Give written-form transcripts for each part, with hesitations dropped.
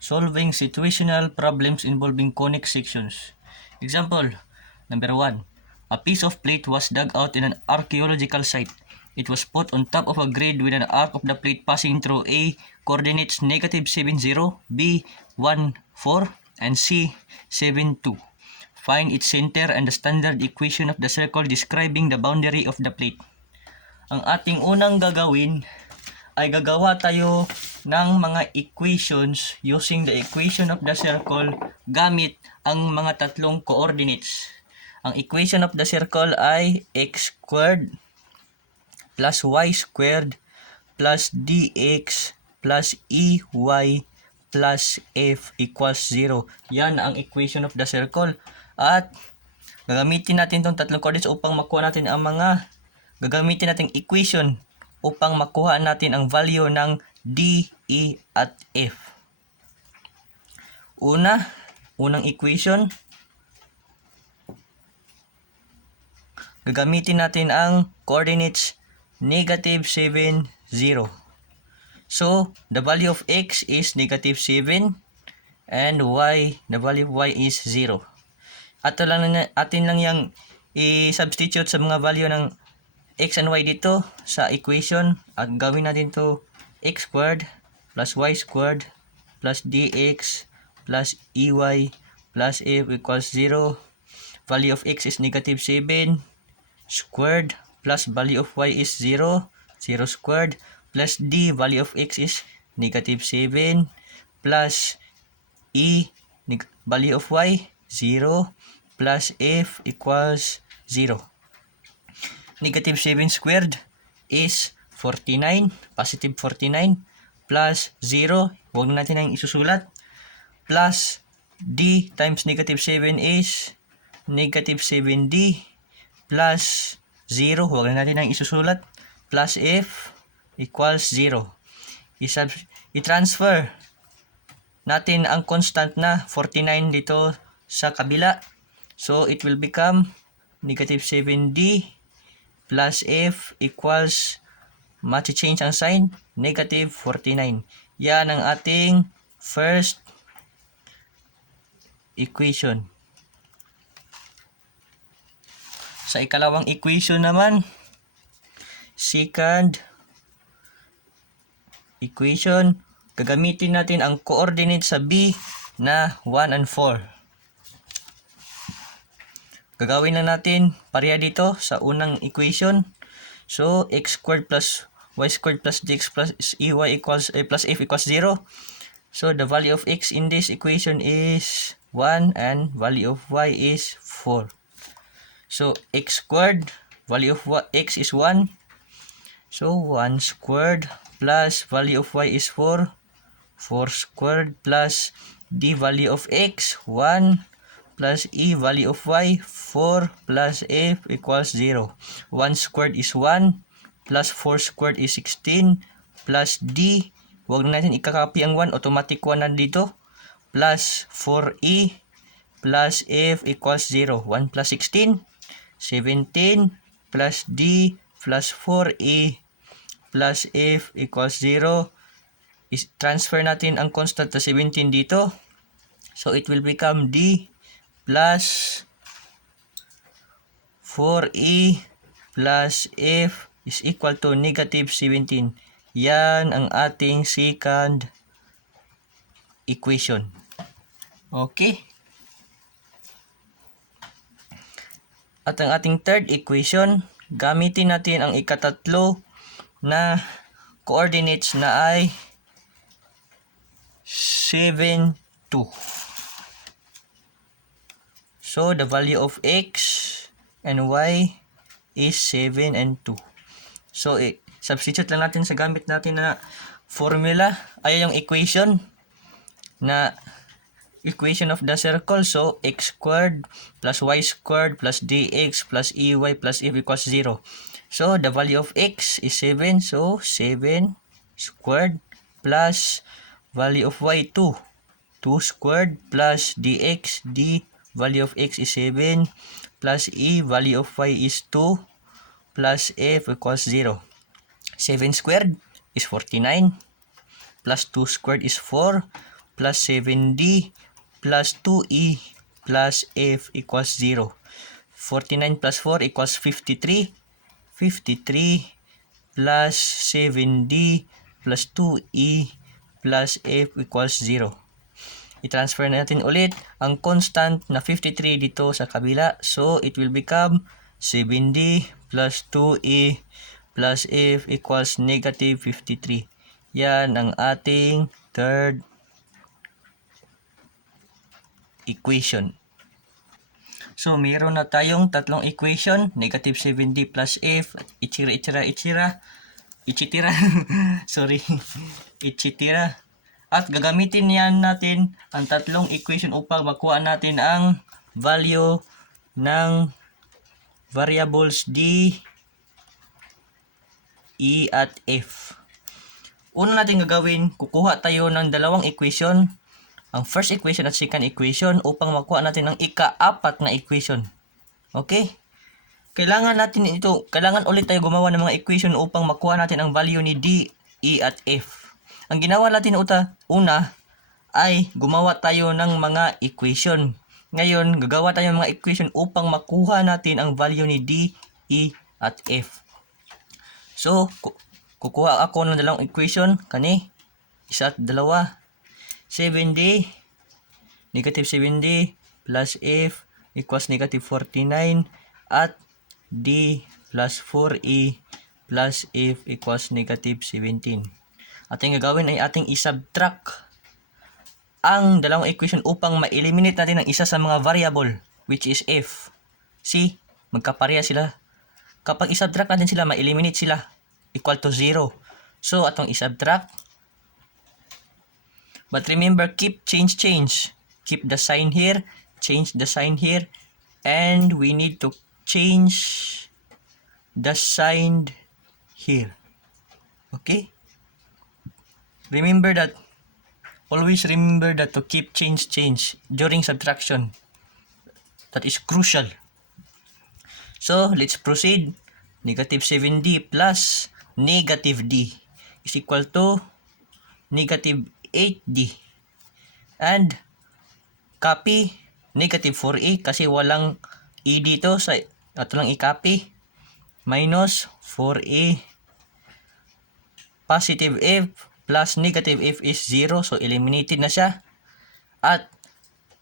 Solving situational problems involving conic sections. Example, number 1. A piece of plate was dug out in an archaeological site. It was put on top of a grid with an arc of the plate passing through A, coordinates -7, B, 1, 4, and C, 7, 2. Find its center and the standard equation of the circle describing the boundary of the plate. Ang ating unang gagawin ay gagawa tayo ng mga equations using the equation of the circle gamit ang mga tatlong coordinates. Ang equation of the circle ay x squared plus y squared plus dx plus ey plus f equals 0. Yan ang equation of the circle. At gagamitin natin itong tatlong coordinates upang makuha natin ang mga gagamitin nating equation upang makuha natin ang value ng D, E, at F. Unang equation, gagamitin natin ang coordinates -7, 0. So, the value of x is -7 and the value of y is 0. Atin lang yung i-substitute sa mga value ng x and y dito sa equation at gawin natin to x squared plus y squared plus dx plus ey plus f equals 0. Value of x is -7 squared plus value of y is 0, 0 squared plus d, value of x is -7 plus e, value of y 0 plus f equals 0. -7 squared is 49, positive 49, plus 0, huwag na natin ang isusulat, plus d times -7 is -7d, plus 0, huwag na natin ang isusulat, plus f equals 0. I-transfer natin ang constant na 49 dito sa kabila. So, it will become -7d plus f equals, change ang sign, -49. Yan ang ating first equation. Sa ikalawang equation naman, second equation, gagamitin natin ang coordinate sa B na 1 and 4. Gagawin na natin pareha dito sa unang equation. So, x squared plus y squared plus dx plus ey equals plus f equals 0. So, the value of x in this equation is 1 and value of y is 4. So, x squared, value of x is 1. So, 1 squared plus value of y is 4. 4 squared plus d value of x, 1. Plus e value of y, 4 plus f equals 0. 1 squared is 1 plus 4 squared is 16 plus d, huwag na natin ikakopy ang 1, automatic 1 na dito, plus 4e plus f equals 0. 1 plus 16, 17 plus d plus 4e plus f equals 0. Transfer natin ang constant na 17 dito. So, it will become d plus 4e plus f is equal to -17. Yan ang ating second equation. Okay. At ang ating third equation, gamitin natin ang ikatatlo na coordinates na ay 7, 2. So, the value of x and y is 7 and 2. So, substitute lang natin sa gamit natin na formula. Ay yung equation na equation of the circle. So, x squared plus y squared plus dx plus ey plus f equals 0. So, the value of x is 7. So, 7 squared plus value of y 2. 2 squared plus dx, d value of x is 7 plus e value of y is 2 plus f equals 0. 7 squared is 49 plus 2 squared is 4 plus 7D plus 2E plus F equals 0. 49 plus 4 equals 53. 53 plus 7D plus 2E plus F equals 0. I-transfer natin ulit ang constant na 53 dito sa kabila. So, it will become 7D plus 2E plus F equals negative 53. Yan ang ating third equation. So, mayroon na tayong tatlong equation. Negative 7D plus F. Ichitira. Sorry. Ichitira. At gagamitin yan natin ang tatlong equation upang makuha natin ang value ng variables D, E, at F. Una natin gagawin, kukuha tayo ng dalawang equation, ang first equation at second equation, upang makuha natin ang ika-apat na equation. Okay? Kailangan ulit tayo gumawa ng mga equation upang makuha natin ang value ni D, E, at F. Ang ginawa natin una ay gumawa tayo ng mga equation. Ngayon, gagawa tayo ng mga equation upang makuha natin ang value ni D, E, at F. So, kukuha ako ng dalawang equation. Isa at dalawa. 7D, negative 7D plus F equals negative 49 at D plus 4E plus F equals negative 17. Ating gagawin ay ating isubtract ang dalawang equation upang ma-eliminate natin ang isa sa mga variable, which is F. See, magkapareha sila. Kapag isubtract natin sila, ma-eliminate sila. Equal to 0. So, atong isubtract. But remember, change. Keep the sign here, change the sign here, and we need to change the sign here. Okay? Always remember that to keep change during subtraction. That is crucial. So, let's proceed. Negative 7D plus negative D is equal to negative 8D. And, copy negative 4A kasi walang E dito. Ito lang i-copy. Minus 4A positive F plus negative F is 0. So, eliminated na siya. At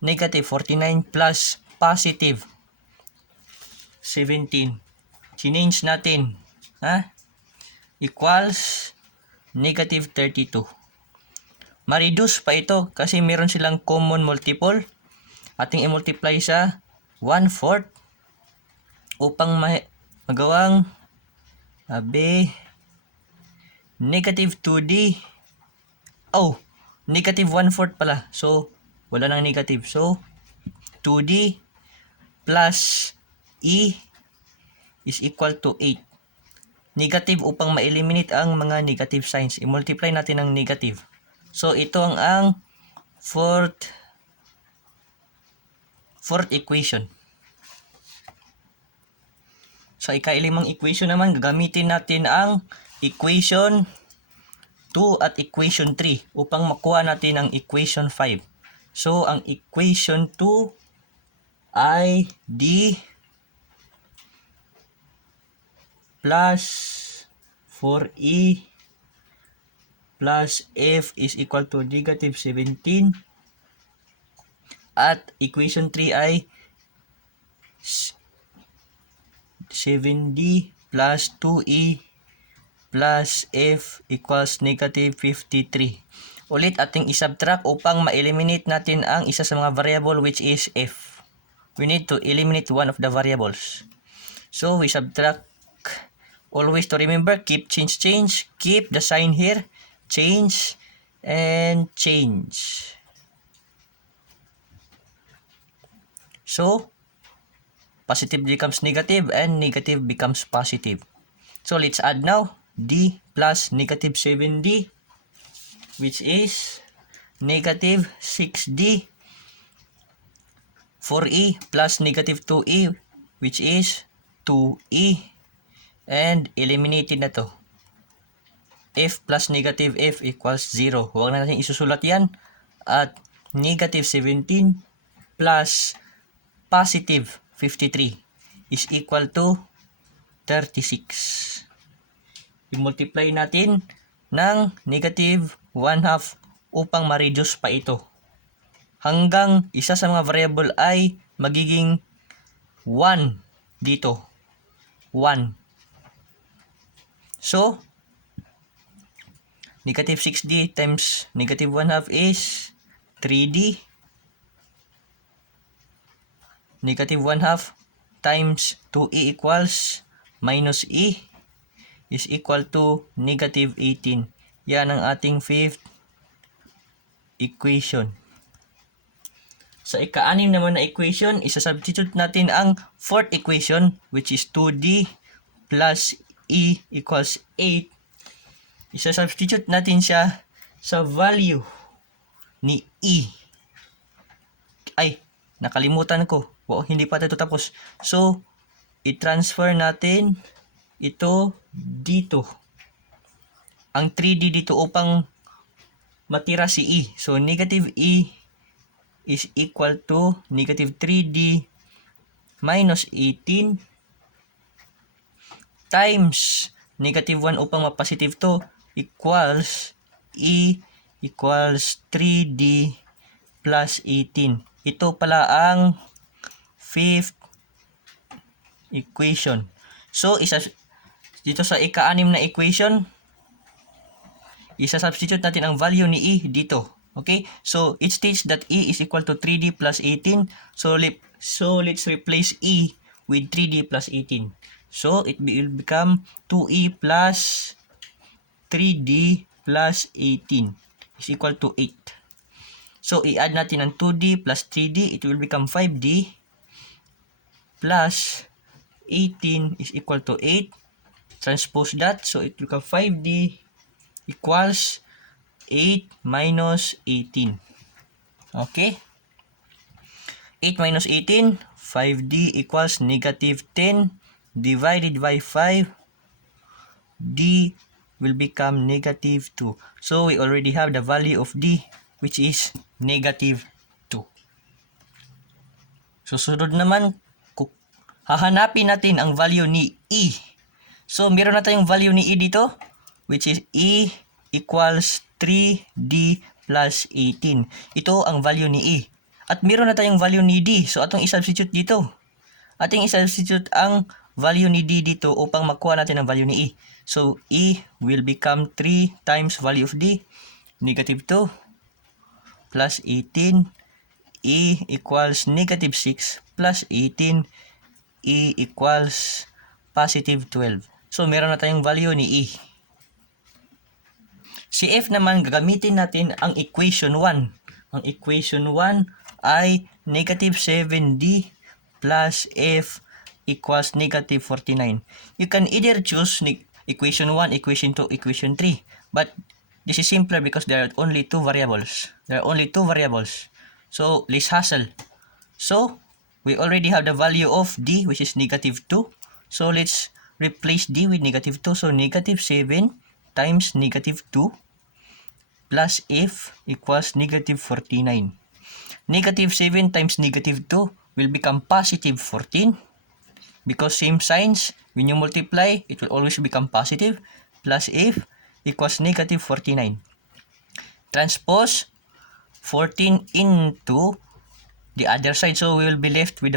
negative 49 plus positive 17. Change natin. Equals negative 32. Ma-reduce pa ito kasi meron silang common multiple. Ating i-multiply sa 1/4 upang magawang negative 2D. Negative 1/4 pala. So, wala nang negative. So, 2D plus E is equal to 8. Negative upang ma-eliminate ang mga negative signs. I-multiply natin ang negative. So, ito ang fourth equation. Sa ika-5 equation naman, gagamitin natin ang equation 2 at equation 3 upang makuha natin ang equation 5. So, ang equation 2 ay D plus 4E plus F is equal to negative 17. At equation 3 ay 7D plus 2E plus F equals negative 53. Ulit ating isubtract upang ma-eliminate natin ang isa sa mga variable which is F. We need to eliminate one of the variables. So, we subtract. Always to remember, keep change. Keep the sign here. Change and change. So, positive becomes negative and negative becomes positive. So, let's add now. D plus negative 7D, which is negative 6D. 4E plus negative 2E, which is 2E. And eliminated na to. F plus negative F equals 0. Huwag na natin isusulat yan. at negative 17 plus positive 53 is equal to 36. I-multiply natin ng negative 1/2 upang ma-reduce pa ito. Hanggang isa sa mga variable ay magiging 1 dito. 1. So, negative 6d times negative 1/2 is 3d. Negative 1/2 times 2e equals minus e is equal to negative 18. Yan ang ating fifth equation. Sa ika-6 naman na equation, isa-substitute natin ang fourth equation, which is 2d plus e equals 8. Isa-substitute natin siya sa value ni e. Ay, nakalimutan ko. Wow, hindi pa tayo tapos. So, i-transfer natin ito dito. Ang 3d dito upang matira si e. So, negative e is equal to negative 3d minus 18 times negative 1 upang ma-positive to equals e equals 3d plus 18. Ito pala ang fifth equation. So, dito sa ika-6 na equation, isa-substitute natin ang value ni e dito. Okay? So, it states that e is equal to 3d plus 18. So, let's replace e with 3d plus 18. So, it will become 2e plus 3d plus 18 is equal to 8. So, i-add natin ang 2d plus 3d. It will become 5d plus 18 is equal to 8. Transpose that. So, it will become 5d equals 8 minus 18. Okay? 8 minus 18, 5d equals negative 10 divided by 5. D will become negative 2. So, we already have the value of d, which is negative 2. Susunod naman, hahanapin natin ang value ni e. So, meron na tayong value ni e dito, which is e equals 3d plus 18. Ito ang value ni e. At meron na tayong value ni d. So, atong i-substitute dito. Ating i-substitute ang value ni d dito upang makuha natin ang value ni e. So, e will become 3 times value of d, negative 2, plus 18, e equals negative 6, plus 18, e equals positive 12. So, meron na tayong value ni e. Si f naman, gagamitin natin ang equation 1. Ang equation 1 ay negative 7d plus f equals negative 49. You can either choose equation 1, equation 2, equation 3. But this is simpler because there are only two variables. So, less hassle. So, we already have the value of d, which is negative 2. So, let's replace d with negative 2. So, negative 7 times negative 2 plus f equals negative 49. Negative 7 times negative 2 will become positive 14. Because same signs, when you multiply, it will always become positive. Plus f equals negative 49. Transpose 14 into the other side. So, we will be left with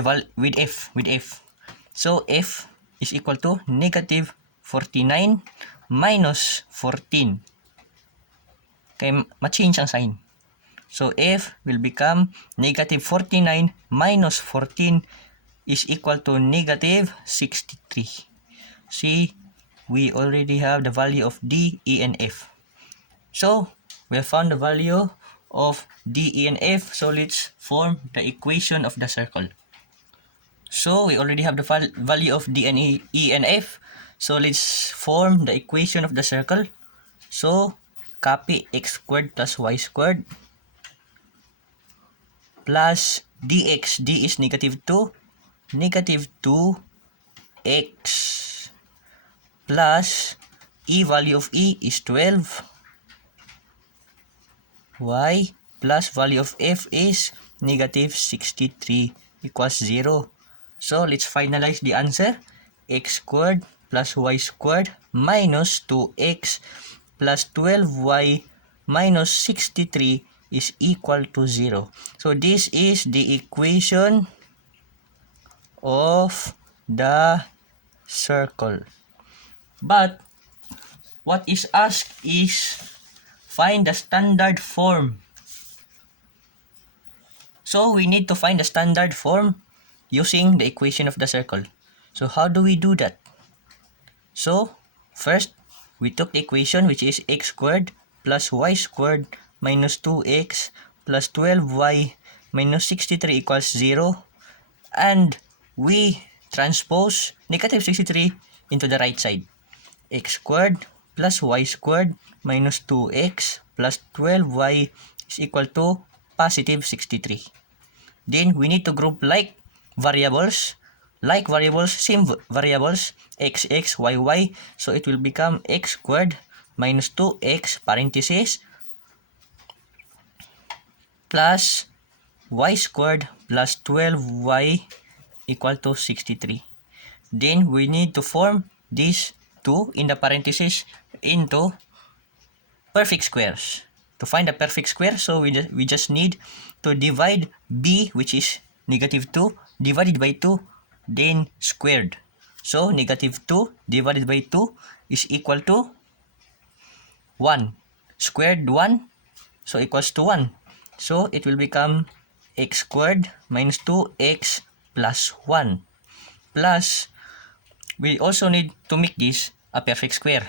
f. So, f is equal to negative 49 minus 14. Kaya ma-change ang sign. So, f will become negative 49 minus 14 is equal to negative 63. See, we already have the value of d, e, and f. So, we have found the value of d, e, and f. So, let's form the equation of the circle. So, we already have the value of d, and e, and f. So, let's form the equation of the circle. So, copy x squared plus y squared plus dx. D is negative 2. Negative 2x plus e, value of e is 12. Y plus value of f is negative 63 equals 0. So let's finalize the answer. X squared plus y squared minus 2x plus 12y minus 63 is equal to 0. So this is the equation of the circle. But what is asked is find the standard form. So we need to find the standard form using the equation of the circle. So how do we do that? So first, we took the equation which is x squared plus y squared minus 2x plus 12y minus 63 equals 0. And we transpose negative 63 into the right side. X squared plus y squared minus 2x plus 12y is equal to positive 63. Then we need to group like variables, same variables, x, y, y. So it will become x squared minus 2x parenthesis plus y squared plus 12y equal to 63. Then we need to form these two in the parenthesis into perfect squares. To find the perfect square, so we just need to divide b, which is negative 2, divided by 2, then squared. So negative 2 divided by 2 is equal to 1. Squared 1, so equals to 1. So it will become x squared minus 2x plus 1. Plus, we also need to make this a perfect square.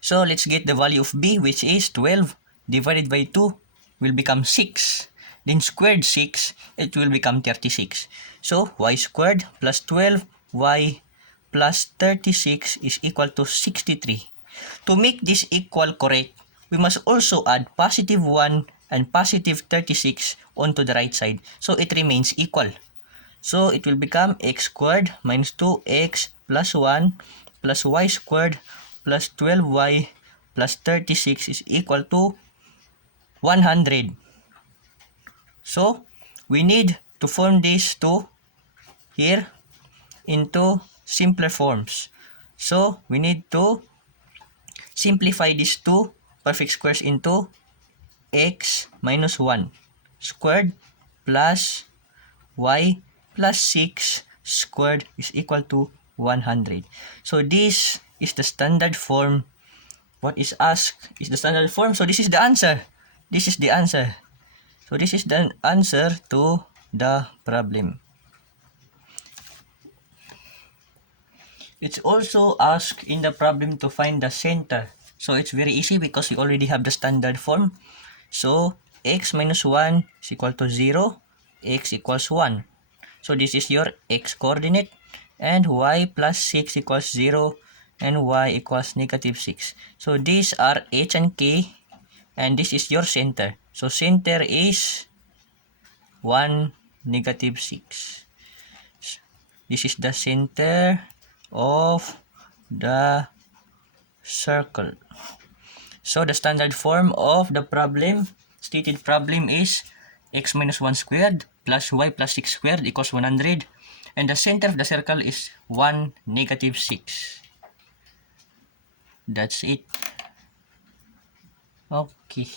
So let's get the value of b, which is 12 divided by 2 will become 6. Then squared 6, it will become 36. So y squared plus 12y plus 36 is equal to 63. To make this equal correct, we must also add positive 1 and positive 36 onto the right side. So it remains equal. So it will become x squared minus 2x plus 1 plus y squared plus 12y plus 36 is equal to 100. So we need to form these two here into simpler forms. So we need to simplify these two perfect squares into x minus 1 squared plus y plus 6 squared is equal to 100. So this is the standard form. What is asked is the standard form. So this is the answer. This is the answer. So this is the answer to the problem. It's also asked in the problem to find the center. So it's very easy because we already have the standard form. So x minus 1 is equal to 0, x equals 1. So this is your x coordinate, and y plus 6 equals 0 and y equals negative 6. So these are h and k, and this is your center. So center is 1, negative 6. This is the center of the circle. So the standard form of the problem, stated problem, is x minus 1 squared plus y plus 6 squared equals 100. And the center of the circle is 1, negative 6. That's it. Okay.